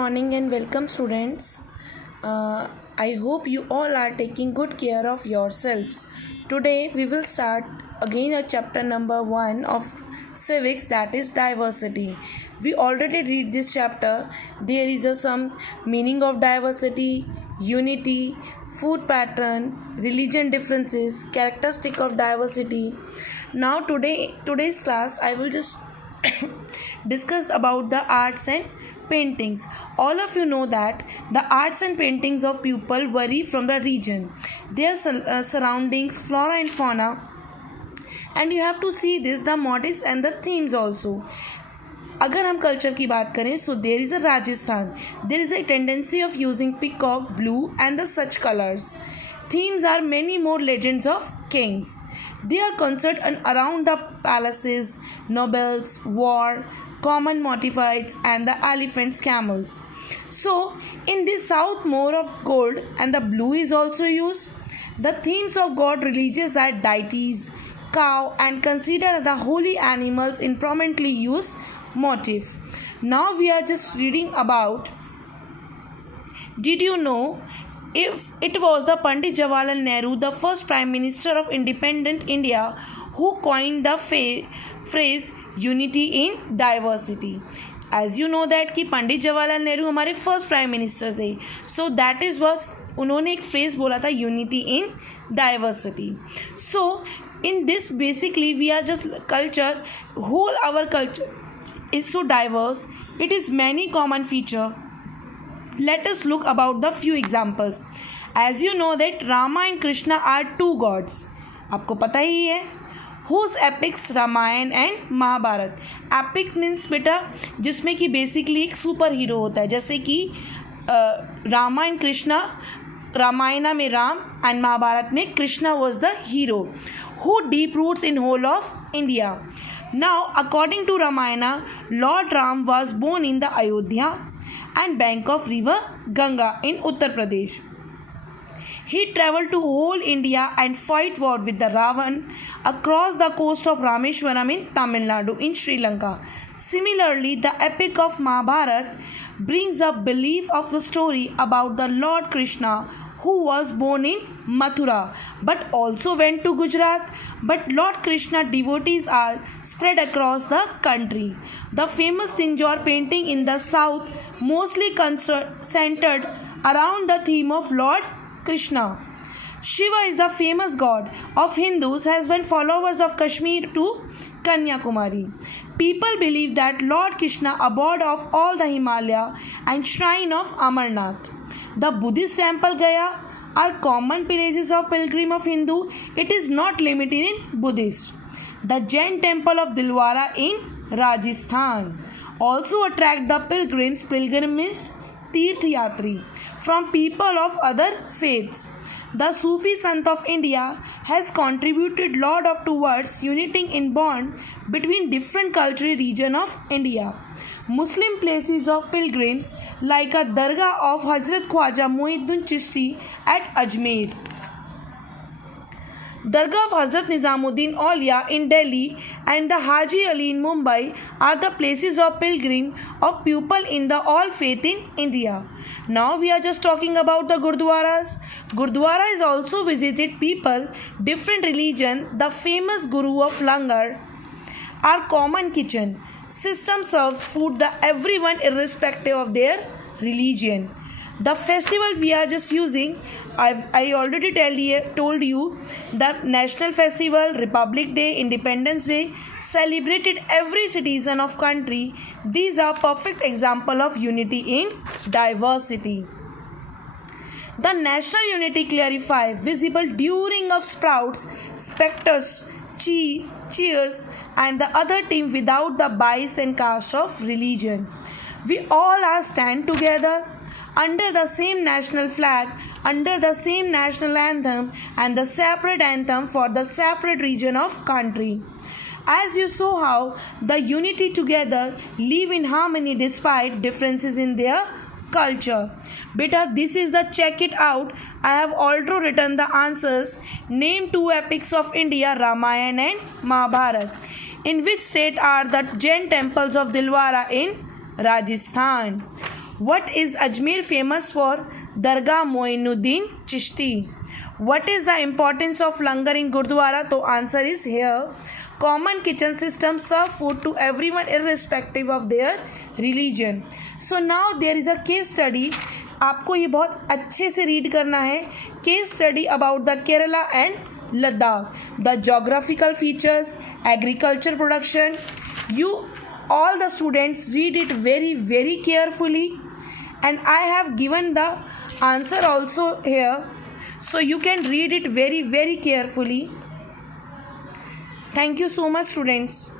morning and welcome, students. I hope you all are taking good care of yourselves. Today we will start again a chapter number 1 of civics, that is diversity. We already read this chapter. There is some meaning of diversity, unity, food pattern, religion differences, characteristic of diversity. Now today's class I will just discuss about the arts and paintings. All of you know that the arts and paintings of people vary from the region, their surroundings, flora and fauna, and you have to see this the motifs and the themes also. अगर हम culture की बात करें so there is a Rajasthan there is a tendency of using peacock blue and the such colours. Themes are many more legends of kings. They are concerned around the palaces, nobles, war, common motifs, and the elephants, camels. So, in the south, more of gold and the blue is also used. The themes of god religions are deities, cow, and consider the holy animals in prominently used motif. Now we are just reading about. Did you know? If it was the Pandit Jawaharlal Nehru, the first Prime Minister of independent India, who coined the phrase unity in diversity. As you know that कि पंडित जवाहरलाल नेहरू हमारे first prime minister थे. So that is was उन्होंने एक phrase बोला था unity in diversity. So in this basically we are just culture whole our culture is so diverse. It is many common feature. Let us look about the few examples. As you know that Rama and Krishna are two gods. आपको पता ही है. Whose epics Ramayan and Mahabharat. Epic means बेटा जिसमें कि basically एक super hero होता है. जैसे कि रामा एंड कृष्णा, रामायण में राम एंड महाभारत में Krishna was the hero who deep roots in whole of India. Now according to Ramayana, Lord Ram was born in the Ayodhya and bank of river Ganga in Uttar Pradesh. He traveled to whole India and fight war with the Ravan across the coast of Rameshwaram in Tamil Nadu in Sri Lanka. Similarly, the epic of Mahabharata brings up belief of the story about the Lord Krishna who was born in Mathura but also went to Gujarat. But Lord Krishna devotees are spread across the country. The famous Tanjore painting in the south mostly centered around the theme of Lord Krishna. Shiva is the famous god of Hindus, has been followers of Kashmir to Kanyakumari. People believe that Lord Krishna abode of all the Himalaya and shrine of Amarnath. The Buddhist temple Gaya are common places of pilgrim of Hindu. It is not limited in Buddhist. The Jain temple of Dilwara in Rajasthan also attract the pilgrims. Pilgrim means Tirth Yatri from people of other faiths. The Sufi Sant of India has contributed lot of towards uniting in bond between different cultural region of India. Muslim places of pilgrims like a Dargah of Hazrat Khwaja Muhyiddin Chishti at Ajmer, Dargah of Hazrat Nizamuddin Aulia in Delhi, and the Haji Ali in Mumbai are the places of pilgrim of people in the all faith in India. Now we are just talking about the Gurdwaras. Gurdwara is also visited people, different religion. The famous Guru of Langar are common kitchen. System serves food the everyone irrespective of their religion. The festival we are just using, I already told you the national festival, Republic Day, Independence Day, celebrated every citizen of country. These are perfect example of unity in diversity. The national unity clarify visible during of sprouts, specters, cheers, and the other team without the bias and caste of religion. We all are stand together under the same national flag, under the same national anthem, and the separate anthem for the separate region of country. As you saw how the unity together live in harmony despite differences in their culture. Beta, this is the check it out. I have also written the answers. Name two epics of India, Ramayana and Mahabharata. In which state are the Jain temples of Dilwara in Rajasthan? What is Ajmer famous for? Dargah Moinuddin Chishti. What is the importance of langar in Gurdwara? So answer is here. Common kitchen system serve food to everyone irrespective of their religion. So now there is a case study. आपको ये बहुत अच्छे से read करना है. Case study about the Kerala and Ladakh, the geographical features, agriculture production. You all the students read it very very carefully, and I have given the answer also here, so you can read it very very carefully. Thank you so much, students.